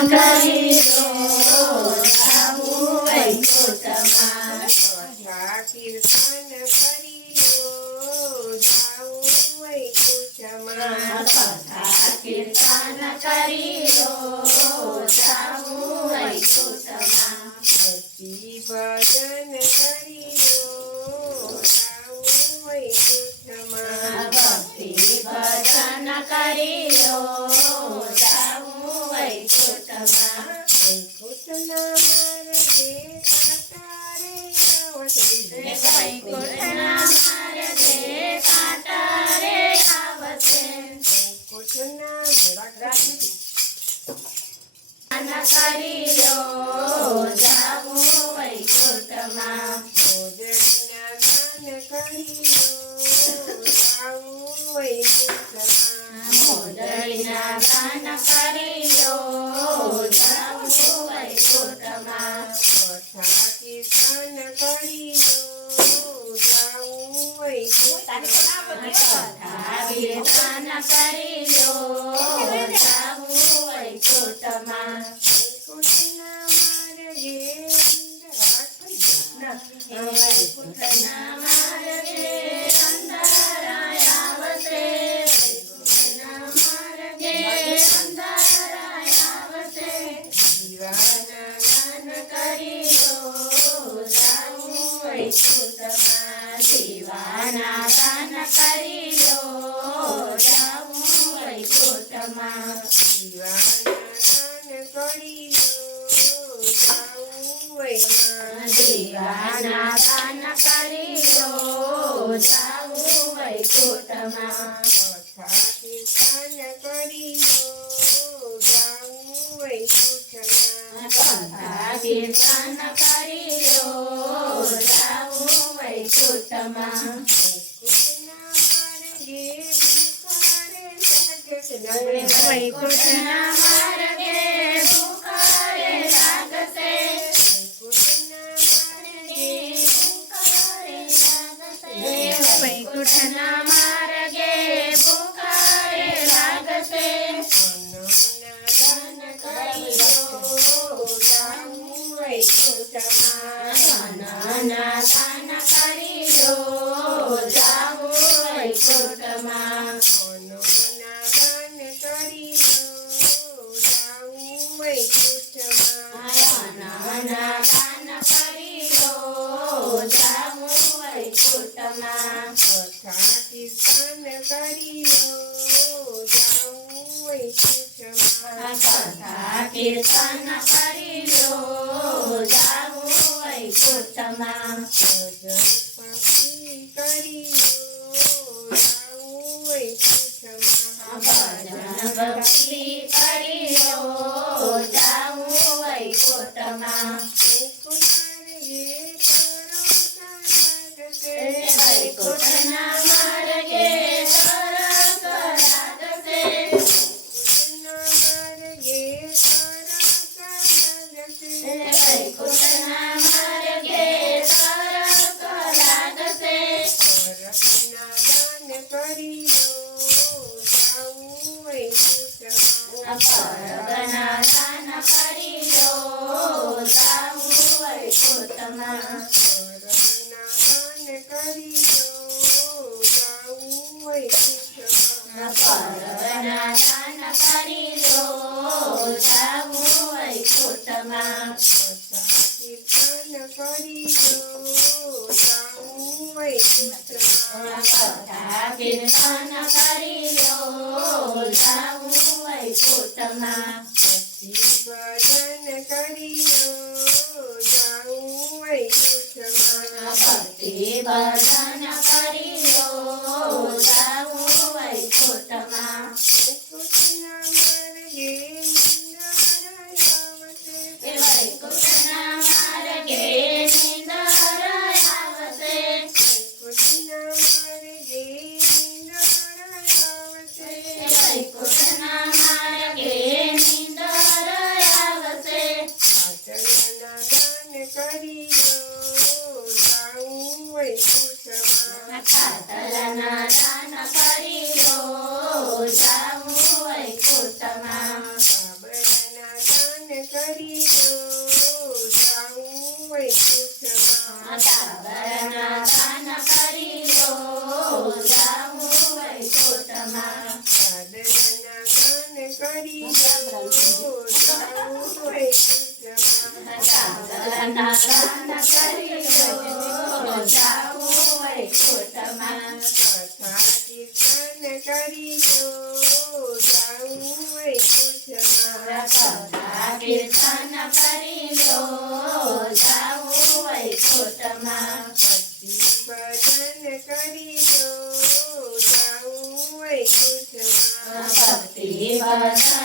કરીલો જાવું વૈકુંઠમાં કથા કીર્તન કરીલો જાવું વૈકુંઠમાં કથા કીર્તન કરીલો જાવું વૈકુંઠમાં ભક્તિ ભજન કરીલો જાવું વૈકુંઠમાં ભક્તિ ભજન કરીલો જાવું વૈકુંઠમાં વૈકુંઠના માર્ગે કાંટા રે આવશે વૈકુંઠના માર્ગે કાંટા રે આવશે વૈકુંઠના મુલાકાત કરીલો જાવું વૈકુંઠમાં મોજડીના દાન કરીલો જાવું વૈકુંઠમાં મોદળીના દાન કરીલો જાવું વૈકુંઠમાં કથા કીર્તન કરીલો જાવું વૈકુંઠમાં કથા કીર્તન કરીલો જાવું વૈકુંઠમાં વૈકુંઠના માર્ગે વૈકુંઠના માર્ગે અંધારાય આવશે વૈકુંઠના માર્ગે અંધારાય આવશે દીવાના દાન કરીલો જાવું વૈકુંઠમાં દીવાના દાન કરીલો જાવું વૈકુંઠમાં દીવાના દાન કરીલો જાવું વૈકુંઠમાં દીવાના દાન કરીલો જાવું વૈકુંઠમાં કથા કીર્તન કરીલો જાવું વૈકુંઠમાં કથા કીર્તન કરીલો જાવું વૈકુંઠમાં વૈકુંઠના માર્ગે પુકારે લાગશે વૈકુંઠના માર્ગે પુકારે લાગશે વૈકુંઠના માર્ગે પુકારે લાગશે મનોના દાન કરીલો જાવું વૈકુંઠમાં નાના દાન કરીલો જાવું વૈકુંઠમાં મનોના દાન કરીલો જાવું વૈકુંઠમાં કથા કીર્તન કરીલો જાવું વૈકુંઠમાં કથા કીર્તન કરીલો જાવું વૈકુંઠમાં ભજન ભક્તિ કરીલો જાવું વૈકુંઠમાં ભજન ભક્તિ કરીલો જાવું વૈકુંઠમાં વૈકુંઠના માર્ગે તરત લાગશે વૈકુંઠના માર્ગે તરત લાગશે પરગના દાન કરીલો જાવું વૈકુંઠમાં પરગના દાન કરીલો જાવું વૈકુંઠમાં પરગના દાન કરીલો જાવું વૈકુંઠમાં પરગના દાન કરીલો જાવું વૈકુંઠમાં કથા કીર્તન કરીલો જાવું વૈકુંઠમાં કથા કીર્તન કરીલો જાવું વૈકુંઠમાં ભક્તિ ભજન કરીલો જાવું વૈકુંઠમાં ભક્તિ ભજન કરીલો જાવું વૈકુંઠમાં વૈકુંઠના માર્ગે વૈકુંઠના માર્ગે નિંદર આવશે વૈકુંઠના માર્ગે વૈકુંઠના માર્ગે નિંદર આવશે આચરણના દાન કરીલો જાવું વૈકુંઠમાં કરી જાઉં વૈકુંઠમાં ટાબરના દાન કરી લો જાઉં વૈકુંઠમાં ચાદરના દાન કરી જાઉં વૈકુંઠમાં ટાબરના દાન કરી લો જાઉં વૈકુંઠમાં કથા કીર્તન કરી જાઉં વૈકુંઠમાં કથા કીર્તન કરી લો જાઉં વૈકુંઠમાં ભક્તિ ભજન કરી જાઉં વૈકુંઠમાં ભક્તિ ભજન